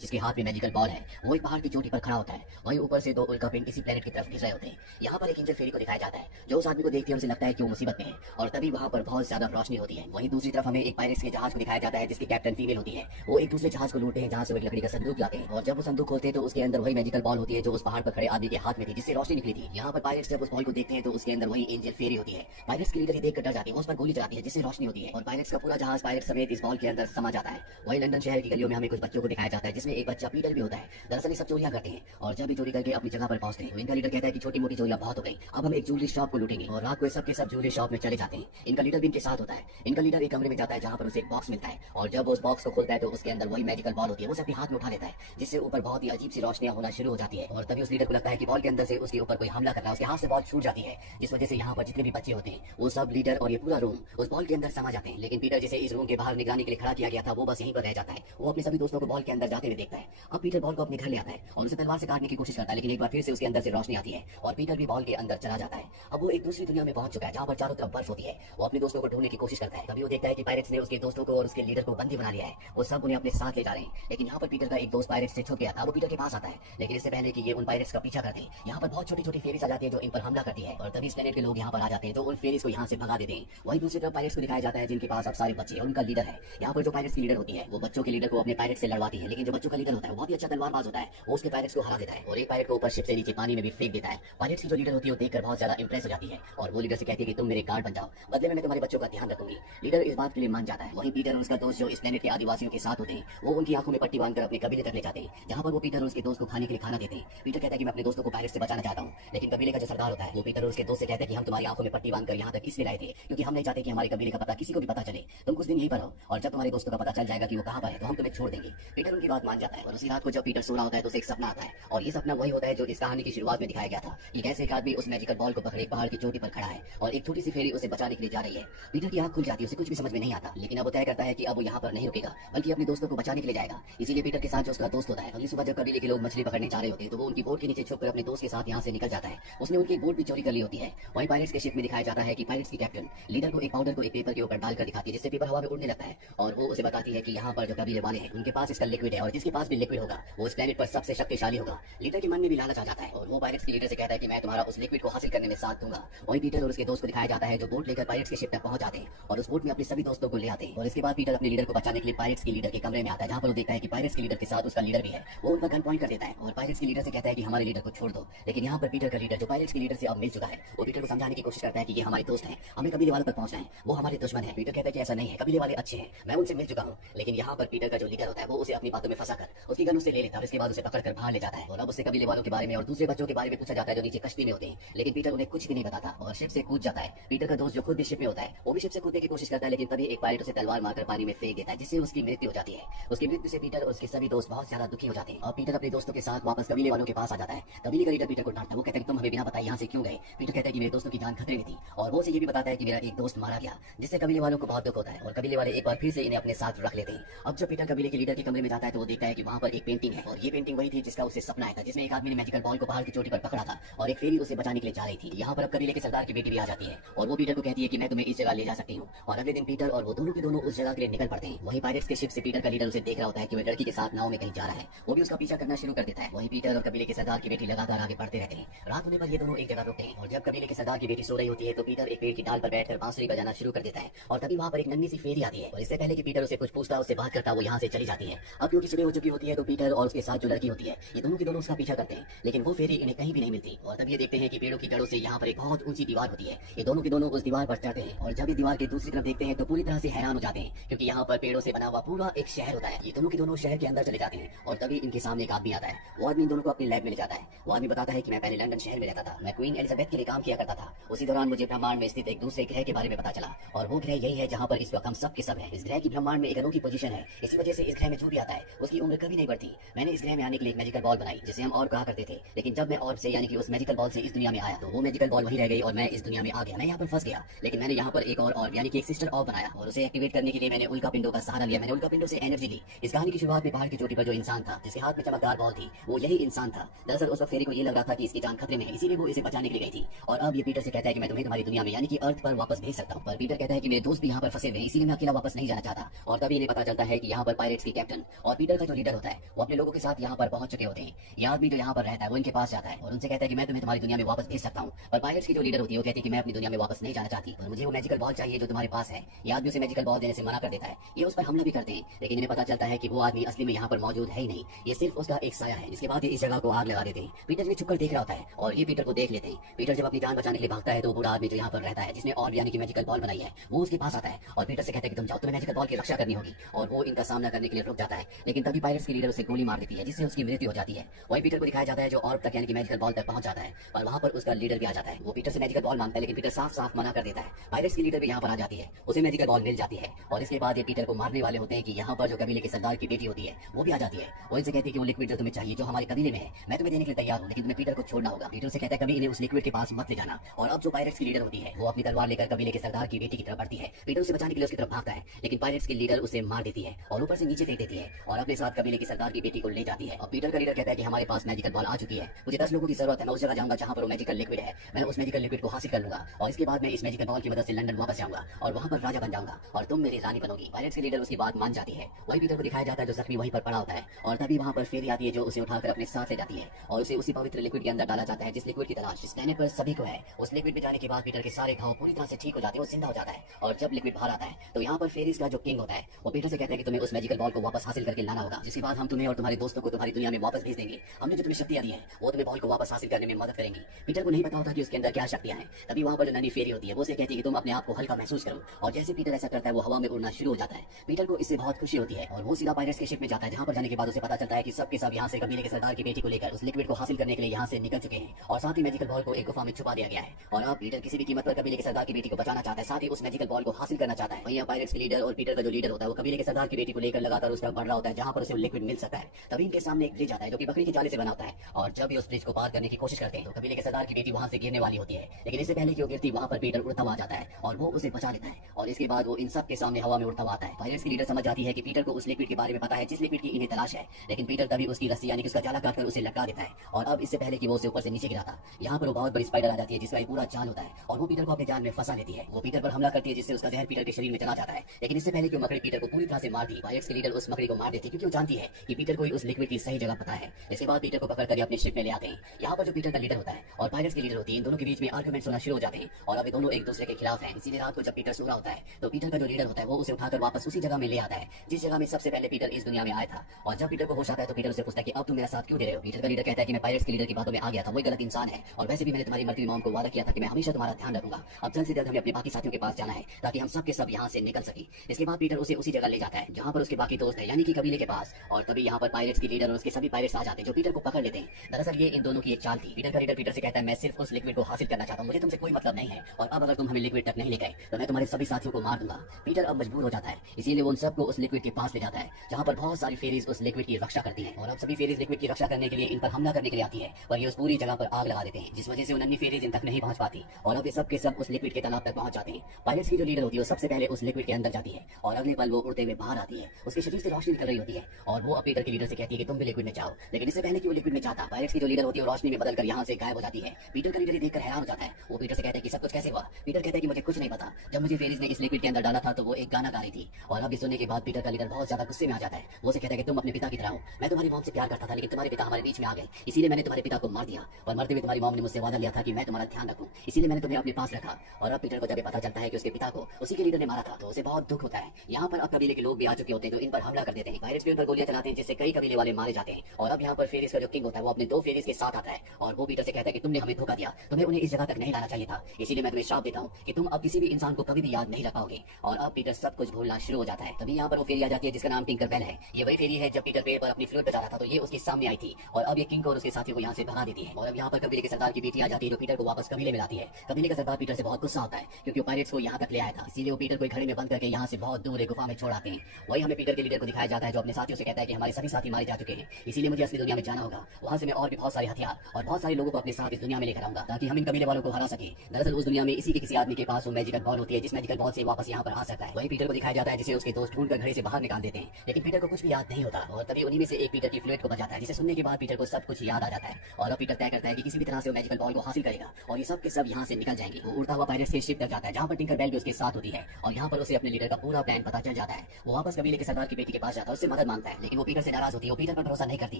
जिसके हाथ में मैजिकल बॉल है, वो एक पहाड़ की चोटी पर खड़ा होता है। वहीं ऊपर से दो उल्कापिंड इसी प्लेनेट की तरफ खिंच रहे होते हैं। यहाँ पर एक एंजल फेरी को दिखाया जाता है, जो उस आदमी को देखते हैं उसे लगता है कि वो मुसीबत में है, और तभी वहाँ पर बहुत ज्यादा रोशनी होती है। वहीं दूसरी तरफ हमें एक पायरेट्स के जहाज को दिखाया जाता है, जिसकी कैप्टन फीमेल होती है। वो एक दूसरे जहाज को लूटते हैं, जहाँ से वो एक लकड़ी का संदूक लाते हैं, और जब वो संदूक खोलते हैं तो उसके अंदर वही मैजिकल बॉल होती है जो उस पहाड़ पर खड़े आदमी के हाथ में थी, जिससे रोशनी निकली थी। यहाँ पर पायरेट्स जब उस बॉल को देखते हैं तो उसके अंदर वही एंजल फेरी होती है। पायरेट्स की लीडर ये देखकर डर जाती है, उस पर गोली चलाती है, जिससे रोशनी होती है, और पायरेट्स का पूरा जहाज पायरेट समेत इस बॉल के अंदर समा जाता है। वही लंदन शहर की गलियों में हमें कुछ बच्चों को दिखाया जाता है, जिसमें एक बच्चा पीटर भी होता है। दरअसल ये सब चोरियां करते हैं, और जब भी चोरी करके अपनी जगह पर पहुंचते हैं तो इनका लीडर कहता है कि छोटी मोटी चोरियां बहुत हो गई, अब हम एक ज्वेलरी शॉप को लूटेंगे, और रात को सब के सब ज्वेलरी शॉप में चले जाते हैं। इनका लीडर भी इनके साथ होता है। इनका लीडर एक कमरे में जाता है जहाँ पर उसे एक बॉक्स मिलता है, और जब उस बॉक्स को खोलता है तो उसके अंदर वही मैजिकल बॉल होती है। वो उसे अपने हाथ में उठा लेता है, जिससे ऊपर बहुत ही अजीब सी रोशनियां होना शुरू हो जाती है, और तभी उस लीडर को लगता है कि बॉल के अंदर से उसके ऊपर कोई हमला कर रहा है। उसके हाथ से बॉल छूट जाती है, जिस वजह से यहाँ पर जितने भी बच्चे होते हैं वो सब लीडर और ये पूरा रूम उस बॉल के अंदर समा जाते हैं। लेकिन पीटर जिसे इस रूम के बाहर निगरानी के लिए खड़ा किया गया था, वो बस यहीं पर रह जाता है। वो अपने सभी दोस्तों को बॉल के अंदर जाते हुए देखता है। अब पीटर बॉल को अपने घर ले आता है और उसे तलवार से काटने की कोशिश करता है, लेकिन एक बार फिर से उसके अंदर से रोशनी आती है और पीटर भी बॉल के अंदर चला जाता है। अब वो एक दूसरी दुनिया में पहुंच चुका है, जहाँ पर चारों तरफ बर्फ होती है। वो अपने दोस्तों को ढूंढने की कोशिश करता है, तभी वो देखता है कि पायरेट्स ने उसके दोस्तों को और उसके लीडर को बंदी बना लिया है। वो सब उन्हें अपने साथ ले जा रहे हैं, लेकिन यहाँ पर पीटर का एक दोस्त पायरेट्स से छुप गया था। वो पीटर के पास आता है, लेकिन इससे पहले कि ये उन पायरेट्स का पीछा करते हैं, यहाँ पर बहुत छोटी छोटी फेरीज आ जाती है जो इन पर हमला करती है, और तभी इस प्लेनेट के लोग यहाँ पर आ जाते हैं, तो उन फेरीज को यहाँ से भगा देते हैं। वही दूसरी तरफ पायरेट्स को दिखाया जाता है, जिनके पास अब सारे बच्चे और उनका लीडर है। यहाँ पर जो पायरेट्स की लीडर होती है वो बच्चों के लीडर को अपने पायरेट से लड़वाती है, लेकिन जो बच्चों का लीडर होता है वो बहुत ही अच्छा तलवारबाज होता है। वो उसके पायरेट्स को हरा देता है और एक पायरेट को ऊपर शिप से नीचे पानी में भी फेंक देता है। पायरेट्स की जो लीडर होती है वो देखकर बहुत ज्यादा इंप्रेस हो जाती है, और वो लीडर से कहती है कि तुम मेरे गार्ड बन जाओ, बदले में मैं तुम्हारे बच्चों का ध्यान रखूंगी। लीडर इस बात के लिए मान जाता है। वहीं पीटर और उसका दोस्त जो इस प्लेनेट के आदिवासियों के साथ होते हैं, वो उनकी आंखों में पट्टी बांधकर अपने कबीले तक ले जाते हैं, जहाँ पर वो पीटर और उसके दोस्त को खाने के लिए खाना देते हैं। पीटर कहता है कि मैं अपने दोस्तों को पायरेट से बचाना चाहता हूँ, लेकिन कबीले का जो सरदार होता है वो पीटर और उसके दोस्त से कहता है कि हम तुम्हारी आंखों में पट्टी बांधकर यहाँ तक इसलिए लाए थे क्योंकि हम नहीं चाहते कि हमारे कबीले का पता किसी को भी पता चले। तुम कुछ दिन यहीं पर रहो, और जब तुम्हारे दोस्तों का पता चल जाएगा कि वो कहाँ पर है तो हम तुम्हें छोड़ देंगे। पीटर उनकी बात मान जाता है, और उसी रात को जब पीटर सो रहा होता है तो उसे एक सपना आता है, और ये सपना वही होता है जो इस कहानी की शुरुआत में दिखाया गया था, कि कैसे एक आदमी उस मैजिकल बॉल को पकड़े पहाड़ की चोटी पर खड़ा है और एक छोटी सी फेरी उसे बचाने के लिए जा रही है। पीटर की आंख खुल जाती है, उसे कुछ भी समझ में नहीं आता, लेकिन अब वो तय करता है कि अब वो यहाँ पर नहीं रुकेगा, बल्कि अपने दोस्तों को बचाने के लिए जाएगा। इसीलिए पीटर के साथ जो उसका दोस्त होता है, अगली सुबह जब कबीले के लोग मछली पकड़ने जा रहे होते हैं तो वो उनकी बोट के नीचे छुपकर अपने दोस्त के साथ यहाँ से निकल जाता है। उसने उनकी बोट भी चोरी कर ली होती है। वहीं पायरेट्स के शिप में दिखाया जाता है कि पायरेट्स की कैप्टन लीडर को एक पाउडर को एक पेपर के ऊपर डालकर दिखाती है, जिससे पेपर हवा में उड़ने लगता है, और वो उसे बताती है कि यहाँ पर जो कबीले वाले हैं उनके पास इसका लिक्विड है, और जिसके पास भी लिक्विड होगा वो इस प्लेनेट पर सबसे शक्तिशाली होगा। लीडर के मन में भी लालच आ जाता है, और वो पायरेट्स के लीडर से कहता है कि मैं तुम्हारा उस लिक्विड को हासिल करने में साथ दूंगा। वहीं पीटर और उसके दोस्त को दिखाया जाता है जो बोट लेकर पायरेट्स के शिप तक पहुंच जाते हैं, और उस बोट में अपने सभी दोस्तों को ले आते हैं। और इसके बाद पीटर अपने लीडर को बचाने के लिए पायरेट्स के लीडर के कमरे में आता है, जहाँ पर वो देखता है कि पायरेट्स के लीडर के साथ उसका लीडर भी है। वो उनका गन पॉइंट कर देता है और पायरेट्स के लीडर से कहता है कि हमारे लीडर को छोड़ दो। लेकिन यहाँ पर पीटर का लीडर जो पायरेट्स के लीडर से अब मिल चुका है, वो पीटर को समझाने की कोशिश करता है कि ये हमारे दोस्त हैं, हमें कबीले वालों तक पहुंचना है, वो हमारे दुश्मन है। पीटर कहता है कि ऐसा नहीं है, कबीले वाले अच्छे हैं, मैं उनसे मिल चुका हूँ। लेकिन यहाँ पर पीटर का जो लीडर होता है वो उसे अपनी बातों में फंसाकर उसकी गन उससे ले लेता है, इसके बाद उसे पकड़कर बाहर ले जाता है, और अब उससे कबीले वालों के बारे में और दूसरे बच्चों के बारे में पूछा जाता है जो नीचे कश्ती में होते हैं। लेकिन पीटर उन्हें कुछ भी नहीं बताता और शिप से कूद जाता है। पीटर का दोस्त जो खुद भी शिप में होता है वो भी शिप से कूदने की कोशिश करता है, लेकिन तभी एक पायलट उसे तलवार मारकर पानी में फेंक देता है, जिससे उसकी मृत्यु हो जाती है। उसकी मृत्यु से पीटर और उसके सभी दोस्त बहुत ज्यादा दुखी हो जाते हैं, और पीटर अपने दोस्तों के साथ वापस कबीले वालों के पास आ जाता है। कबीले का लीडर पीटर को डांटता है, वो कहता है कि तुम हमें बिना बताए यहाँ से क्यों गए। पीटर कहता है कि मेरे दोस्तों की जान खतरे में थी, और वो उसे ये भी बताता है कि मेरा एक दोस्त मारा गया, जिससे कबीले वालों को बहुत दुख होता है, और कबीले वाले एक बार फिर से इन्हें अपने साथ रख लेते हैं। अब जब पीटर कबीले के लीडर के कमरे में जाता है तो वो देखता है कि वहाँ पर एक पेंटिंग है, और ये पेंटिंग वही थी जिसका उसे सपना आया था, जिसमें एक आदमी ने मैजिकल बॉल को पहाड़ की चोटी पर पकड़ा था और एक फेरी उसे बचाने के लिए जा रही थी। यहाँ पर अब कबीले के सरदार की बेटी भी आ जाती है, और वो पीटर को कहती है कि मैं तुम्हें इस जगह ले जा सकती हूँ, और अगले दिन पीटर और वो दोनों के दोनों उस जगह के लिए निकल पड़ते हैं। वहीं पायरेट्स के शिप से पीटर का लीडर उसे देख रहा होता है कि वो लड़की के साथ नाव में कहीं जा रहा है, वो भी उसका पीछा करना शुरू कर देता है। वहीं पीटर और कबीले के सरदार की बेटी लगातार आगे बढ़ते रहते हैं। रात होने पर ये दोनों एक जगह रुकते हैं, और जब कबीले के सरदार की बेटी सो रही होती है तो पीटर एक पेड़ की डाल पर बैठकर बांसुरी बजाना शुरू कर देता है, और तभी वहाँ पर एक नन्ही सी फेरी आती है, और इससे पहले कि पीटर उसे कुछ पूछता उससे बात करता वो यहाँ से चली जाती है। अब क्योंकि सुबह हो चुकी होती है तो पीटर और उसके साथ जो लड़की होती है ये दोनों के दोनों उसका पीछा करते हैं, लेकिन वो फेरी इन्हें कहीं भी नहीं मिलती। और तब ये देखते हैं कि पेड़ों की जड़ों से यहाँ पर एक बहुत ऊंची दीवार होती है। ये दोनों के दोनों उस दीवार पर चढ़ते हैं, और जब ये दीवार की दूसरी तरफ देखते हैं तो पूरी तरह से हैरान हो जाते हैं, क्योंकि यहाँ पर पेड़ों से बना हुआ पूरा एक शहर होता है। ये दोनों के दोनों शहर के अंदर चले जाते हैं, और तभी इनके सामने एक आदमी आता है। वो आदमी इन दोनों को अपनी लैब में ले जाता है। वो आदमी बताता है कि मैं पहले लंदन शहर में रहता था, मैं क्वीन एलिजाबेथ के लिए काम किया करता था। उसी दौरान मुझे ब्रह्मांड में स्थित एक दूसरे ग्रह के बारे में पता चला, और वो ग्रह यही है जहाँ पर इस वक्त हम सब के सब है। इस ग्रह की ब्रह्मांड में एक अनोखी पोजीशन है, इसी वजह से इस ग्रह में जो भी आता है उसकी उम्र कभी नहीं बढ़ती। मैंने इस ग्रह में आने के लिए एक मैजिकल बॉल बनाई, जिसे हम और कहा करते थे, लेकिन जब मैं और से यानी कि उस मैजिकल बॉल से इस दुनिया में आया तो वो मैजिकल बॉल वहीं रह गई और मैं इस दुनिया में आ गया। मैं यहाँ पर फंस गया, लेकिन मैंने यहाँ पर एक और यानी कि एक सिस्टर और बनाया, और उसे एक्टिवेट करने के लिए मैंने उल्का पिंडों का सहारा लिया। मैंने उल्का पिंडों से एनर्जी ली। इस कहानी की शुरुआत में पहाड़ की चोटी पर जो इंसान था जिसके हाथ में चमकदार बॉल थी वो यही इंसान था। दरअसल उस वक्त फेरी को ये लग रहा था कि इसकी जान खतरे में है, इसीलिए वो इसे बचाने के लिए गई थी। और अब ये पीटर से कहता है कि मैं तुम्हें तुम्हारी दुनिया में यानी कि अर्थ पर वापस भेज सकता हूँ, पर पीटर कहता है कि मेरे दोस्त भी यहाँ पर फंसे हुए, इसीलिए मैं अकेला वापस नहीं जाना चाहता। और तभी इन्हें पता चलता है कि यहाँ पर पायरेट्स की कैप्टन और पीटर का जो लीडर होता है वो अपने लोगों के साथ यहाँ पर पहुंच चुके होते हैं। ये आदमी जो यहाँ पर रहता है वो इनके पास जाता है और उनसे कहता है कि मैं तुम्हें तुम्हारी दुनिया में वापस भेज सकता हूँ। पर पायरेट्स की जो लीडर होती है वो कहती है कि मैं अपनी दुनिया में वापस नहीं जाना चाहती, पर मुझे वो मैजिकल बॉल चाहिए जो तुम्हारे पास है। ये आदमी उसे मैजिकल बॉल देने से मना कर देता है। ये उस पर हमला भी करते हैं, लेकिन इन्हें पता चलता है कि वो आदमी असली में यहाँ पर मौजूद है ही नहीं, ये सिर्फ उसका एक साया है। इसके बाद ये इस जगह को आग लगा देते हैं। पीटर भी छुपकर देख रहा होता है और ये पीटर को देख लेते हैं। पीटर जब अपनी जान बचाने के लिए भागता है तो बूढ़ा आदमी जो यहाँ पर रहता है जिसने और यानी कि मैजिकल बॉल बनाई है वो उसके पास आता है और पीटर से कहता है कि तुम जाओ, तुम्हें मैजिकल बॉल की रक्षा करनी होगी, और वो इनका सामना करने के लिए रुक जाता है। लेकिन तभी पायरेट्स की लीडर उसे गोली मार देती है जिससे उसकी मृत्यु हो जाती है। वही पीटर को दिखाया जाता है जो ऑर्ब तक यानी कि मैजिकल बॉल तक पहुंच जाता है, पर वहां पर उसका लीडर भी आ जाता है। वो पीटर से मैजिकल बॉल मांगता है लेकिन पीटर साफ साफ मना कर देता है। पायरेट्स की लीडर भी यहाँ पर आ जाती है, उसे मैजिकल बॉल मिल जाती है और इसके बाद ये पीटर को मारने वाले होते हैं कि यहाँ पर जो कबीले के सरदार की बेटी होती है वो भी आ जाती है। वो इनसे कहती है कि वो लिक्विड जो तुम्हें चाहिए जो हमारे कबीले में है मैं तुम्हें देने के लिए तैयार हूँ, लेकिन तुम्हें पीटर को छोड़ना होगा। पीटर से कहता है कभी इन्हें उस लिक्विड के पास मत ले जाना। और अब जो पायरेट्स की लीडर होती है वो अपनी तलवार लेकर कबीले के सरदार की बेटी की तरफ बढ़ती है। पीटर उसे बचाने के लिए उसकी तरफ भागता है, लेकिन पायरेट्स की लीडर उसे मार देती है और ऊपर से नीचे फेंक देती है और अपने साथ कबीले की सरदार की बेटी को ले जाती है। और पीटर का लीडर कहता है कि हमारे पास मैजिकल बॉल आ चुकी है, मुझे 10 लोगों की जरूरत है, मैं उस जगह जाऊंगा जहां पर वो मैजिकल लिक्विड है, मैं उस मैजिकल लिक्विड को हासिल कर लूंगा और इसके बाद मैं इस मैजिकल बॉल की मदद से लंदन वापस जाऊंगा और वहां पर राजा बन जाऊंगा और तुम मेरी रानी बनोगी। पायरेट्स की लीडर उसकी बात मान जाती है। वही पीटर को दिखाया जाता है जो जख्मी वहीं पर पड़ा होता है और तभी वहां पर फेरी आती है जो उसे उठाकर अपने साथ ले जाती है और उसे उसी पवित्र लिक्विड के अंदर डाला जाता है जिस लिक्विड की तलाश इस प्लेनेट पर सभी को है। उस लिक्विड में जाने के बाद पीटर के सारे घाव पूरी तरह से ठीक हो जाते हैं, वो जिंदा हो जाता है। और जब लिक्विड बाहर आता है तो यहाँ पर फेरीज का जो किंग होता है वो पीटर से कहता है कि तुम्हें उस मैजिकल बॉल को वापस हासिल करके लाना होगा, जिसके बाद हम तुम्हें और तुम्हारे दोस्तों को तुम्हारी दुनिया में वापस भेज देंगे। हमने जो तुम्हें शक्तियां दी हैं वो तुम्हें बॉल को वापस हासिल करने में मदद करेंगी। पीटर को नहीं पता होता कि उसके अंदर क्या शक्तियां हैं। तभी वहां पर जो नन्ही फेरी होती है वो उसे कहती है कि तुम अपने आप को हल्का महसूस करो, और जैसे पीटर ऐसा करता है वो हवा में उड़ना शुरू हो जाता है। पीटर को इससे बहुत खुशी होती है और वो सीधा पायरेट्स के शिप में जाता है, जहां पर जाने के बाद उसे पता चलता है कि सब के सब यहाँ से कबीले के सरदार की बेटी को लेकर उस लिक्विड को हासिल करने के लिए यहाँ से निकल चुके हैं और साथ ही मैजिकल बॉल को एक गुफा में छुपा दिया गया है। और अब पीटर किसी भी कीमत पर कबीले के सरदार की बेटी को बचाना चाहता है, साथ ही उस मैजिकल बॉल को हासिल करना चाहता है। वहीं पायरेट्स के लीडर और पीटर का जो लीडर होता है वो कबीले के सरदार की बेटी को लेकर लगातार उस तरफ बढ़ रहा होता है जहां पर उसे लिक्विड मिल सकता है। तभी इनके सामने एक ब्रिज आता है जो कि बकरी के जाले से बना होता है और जब ये उस ब्रिज को पार करने की कोशिश करते हैं तो कबीले के सरदार की बेटी वहां से गिरने वाली होती है, लेकिन इससे पहले कि वो गिरती वहां पर पीटर उड़ता हुआ आ जाता है और वो उसे बचा लेता है और इसके बाद वो इन सब के सामने हवा में उड़ता हुआ आता है। पायरेट्स की लीडर समझ जाती है कि पीटर को उस लिक्विड के बारे में पता है जिस लिक्विड की इन्हें तलाश है, लेकिन पीटर तभी उसकी रस्सी यानी कि उसका जाला काटकर उसे लटका देता है। और अब इससे पहले कि वो उसे ऊपर से नीचे गिराता यहाँ पर वो बहुत बड़ी स्पाइडर आ जाती है जिसका एक पूरा जाल होता है और वो पीटर को अपने जाल में फंसा लेती है। वो पीटर पर हमला करती है जिससे उसका जहर पीटर के शरीर में चला जाता है, लेकिन इससे पहले कि वो मकड़ी पीटर को पूरी तरह से मार दी, पायरेट्स की लीडर उस मकड़ी को मार देती है क्योंकि वो जानती है कि पीटर को उस लिक्विड की सही जगह पता है। इसके बाद पीटर को पकड़कर अपने शिप में ले आते हैं। यहाँ पर जो पीटर का लीडर होता है और पायरेट्स की लीडर होती है इन दोनों के बीच में आर्गुमेंट्स होना शुरू हो जाते हैं और अब ये दोनों एक दूसरे के खिलाफ हैं। इसीलिए रात को जब पीटर सो रहा होता है तो पीटर का जो लीडर होता है वो उसे उठाकर वापस उसी जगह में ले आता है जिस जगह में सबसे पहले पीटर इस दुनिया में आया था। और जब पीटर को होश आता है तो पीटर उसे पूछता है कि अब तुम मेरे साथ क्यों दे रहे हो। पीटर का लीडर कहता है कि मैं पायरेट्स के लीडर की बातों में आ गया था, वही गलत इंसान है और वैसे भी मैंने तुम्हारी मरती हुई मॉम को वादा किया था कि मैं हमेशा तुम्हारा ध्यान रखूंगा। अब जल्द से जल्द हमें अपने बाकी साथियों के पास जाना है ताकि हम सब के सब यहाँ से निकल सके। इसके बाद पीटर उसे उसी जगह ले जाता है जहाँ पर उसके बाकी दोस्त है यानी कि कबीले के पास, और तभी यहाँ पर पायरेट्स की लीडर और उसके सभी पायरेट्स आ जाते हैं जो पीटर को पकड़ लेते हैं। दरअसल ये इन दोनों की एक चाल थी। पीटर का लीडर पीटर से कहता है मैं सिर्फ उस लिक्विड को हासिल करना चाहता हूँ, मुझे तुमसे कोई मतलब नहीं है और अब अगर तुम हमें लिक्विड तक नहीं ले गए तो मैं तुम्हारे सभी साथियों को मार दूंगा। पीटर अब मजबूर हो जाता है, इसीलिए वो उन सबको उस लिक्विड के पास ले जाता है जहाँ पर बहुत सारी फेरीज उस लिक्विड की रक्षा करती हैं। और अब सभी फेरीज लिक्विड की रक्षा करने के लिए इन पर हमला करने के लिए आती है, पर ये उस पूरी जगह पर आग लगा देते हैं जिस वजह से उन्हें फेरीज इन तक नहीं पहुंच पाती और अब ये सब के सब उस लिक्विड के तालाब तक पहुंच जाते हैं। पायरेट्स की जो लीडर होती है वो सबसे पहले उस लिक्विड के अंदर जाती है और अगले पल वो उड़ते हुए बाहर आती है। उसके शरीर से रोशनी निकल रही होती है और वो पीटर के लीडर से कहती है कि तुम भी लिक्विड में जाओ, लेकिन इससे पहले कि वो लिक्विड में जाता पायरेट्स की जो लीडर होती है रोशनी में बदलकर यहाँ से गायब हो जाती है। पीटर का लीडर देखकर हैरान हो जाता है। वो पीटर से कहता है कि सब कुछ कैसे हुआ। पीटर कहता है कि मुझे कुछ नहीं पता, जब मुझे फेरीज ने इस लिक्विड के अंदर डाला था तो वो एक गाना गा रही थी। और अब सुनने के बाद पीटर का लीडर बहुत ज्यादा गुस्से में आ जाता है। वो से कहता है कि तुम अपने पिता की तरह हो, मैं तुम्हारी मॉम से प्यार करता था लेकिन तुम्हारे पिता हमारे बीच में आ गए, इसीलिए मैंने तुम्हारे पिता को मार दिया और मरते हुए तुम्हारी मॉम ने मुझसे वादा लिया था कि मैं तुम्हारा ध्यान रखूं, इसीलिए मैंने तुम्हें अपने पास रखा। और अब पीटर को जब पता चलता है कि उसके पिता को उसी के लीडर ने मारा था तो उसे बहुत दुख होता है। यहाँ पर अब कबीले के लोग भी आ चुके होते हैं जो इन पर हमला कर देते हैं। पायरेट्स के ऊपर गोलियां चलाते हैं जिससे कई कबीले वाले मारे जाते हैं। और अब यहाँ पर फेरीज का जो किंग होता है वो अपने 2 फेरीज के साथ आता है और वो पीटर से कहता है कि तुमने हमें धोखा दिया, तुम्हें उन्हें इस जगह तक नहीं लाना चाहिए था, इसीलिए मैं तुम्हें श्राप देता हूँ कि तुम अब किसी भी इंसान को कभी भी याद नहीं रख पाओगे। और अब पीटर सब कुछ भूलना शुरू हो जाता है। तभी यहाँ पर वो फेरी आ जाती है जिसका नाम टिंकर बेल है। ये वही फेरी है जब पीटर पेड़ पर अपनी फ्लूट बजा रहा था तो ये उसके सामने आई थी और अब ये किंग को और उसके साथियों को यहाँ से भगा देती है। और अब यहाँ पर कबीले के सरदार की बेटी आ जाती है जो पीटर को वापस कबीले में लाती है। कबीले का सरदार पीटर से बहुत गुस्सा होता है क्योंकि वो पायरेट्स को यहाँ तक ले आया था, इसीलिए वो पीटर को एक घड़ी में बंद करके यहाँ से बहुत दूर एक गुफा में छोड़ आते हैं। वही हमें पीटर के लीडर को दिखाया जाता है जो अपने साथियों से कहता है कि हमारे सभी साथी मारे जा चुके हैं, इसीलिए मुझे असली दुनिया में जाना होगा, वहाँ से मैं और भी बहुत सारे हथियार और बहुत सारे लोगों को अपने साथ इस दुनिया में लेकर आऊंगा ताकि हम इन कबीले वालों को हरा सके। दरअसल उस दुनिया में इसी के किसी आदमी के पास वो मैजिकल बॉल होती है जिस मैजिकल बॉल से वापस यहाँ पर आ सकता है। वही पीटर को दिखाया जाता है जिसे उसके दोस्त ढूंढकर घड़ी से बाहर निकाल देते हैं, लेकिन पीटर को कुछ भी याद नहीं होता और तभी उन्हीं में से एक पीटर की फ्लूइड को बजाता है जिसे सुनने के बाद पीटर को सब कुछ याद आ जाता है। और अब पीटर तय करता है कि किसी भी तरह से वो मैजिकल बॉल को हासिल करेगा और ये सब के सब यहाँ से निकल जाएंगे। वो उड़ता हुआ पायरेट्स के शिप तक जाता है जहाँ पर टिंकर बेल भी उसके साथ होती है और यहाँ पर उसे अपने लीडर का पूरा प्लान पता चल जाता है। वो वापस कबीले के सरदार की बेटी के पास जाता है, उससे मदद मांगता है, लेकिन वो पीटर से नाराज होती है। वो पीटर पर भरोसा नहीं करती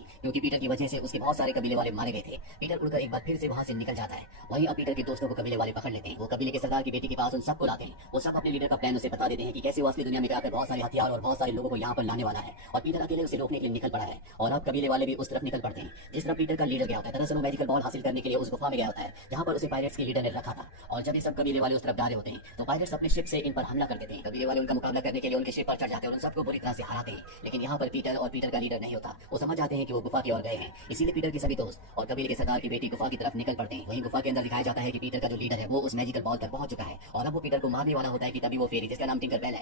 क्योंकि पीटर की वजह से उसके बहुत सारे कबीले वाले मारे गए थे। पीटर उड़कर एक बार फिर से वहां से निकल जाता है। वहीं अब पीटर के दोस्तों को कबीले वाले पकड़ लेते हैं। वो कबीले के सरदार की बेटी के पास उन सबको लाते हैं। वो सब अपने लीडर का प्लान उसे बता देते हैं कि कैसे वो असली दुनिया में आकर बहुत सारे हथियार और बहुत सारे लोगों को यहाँ पर लाने वाला है, और पीटर अकेले उसे रोकने के लिए निकल पड़ा है। और अब कबीले वाले भी उस तरफ निकल पड़ते हैं जिस तरफ पीटर का लीडर गया होता है। दरअसल वो मैजिकल बॉल हासिल करने के लिए उस गुफा में गया होता है जहाँ पर उसे पायरेट्स के लीडर ने रखा था। और जब ये सब कबीले वाले उस तरफ जा रहे होते हैं तो पायरेट्स अपने शिप से इन पर हमला कर देते हैं। कबीले वाले उनका मुकाबला करने के लिए उनके शिप पर चढ़ जाते हैं और उन सबको बुरी तरह से हराते हैं। लेकिन यहाँ पर पीटर और पीटर का लीडर नहीं होता। वो समझ जाते हैं कि वो गुफा की ओर गए हैं, इसीलिए पीटर के सभी दोस्त और कबीले के सरदार की बेटी गुफा की तरफ निकल पड़ते हैं। वहीं गुफा के अंदर दिखाया जाता है कि पीटर का जो लीडर है वो उस मैजिकल बॉल तक पहुंच चुका है और अब वो पीटर को मारने वाला होता है कि तभी वो फेरी जिसका नाम टिंकर बेल है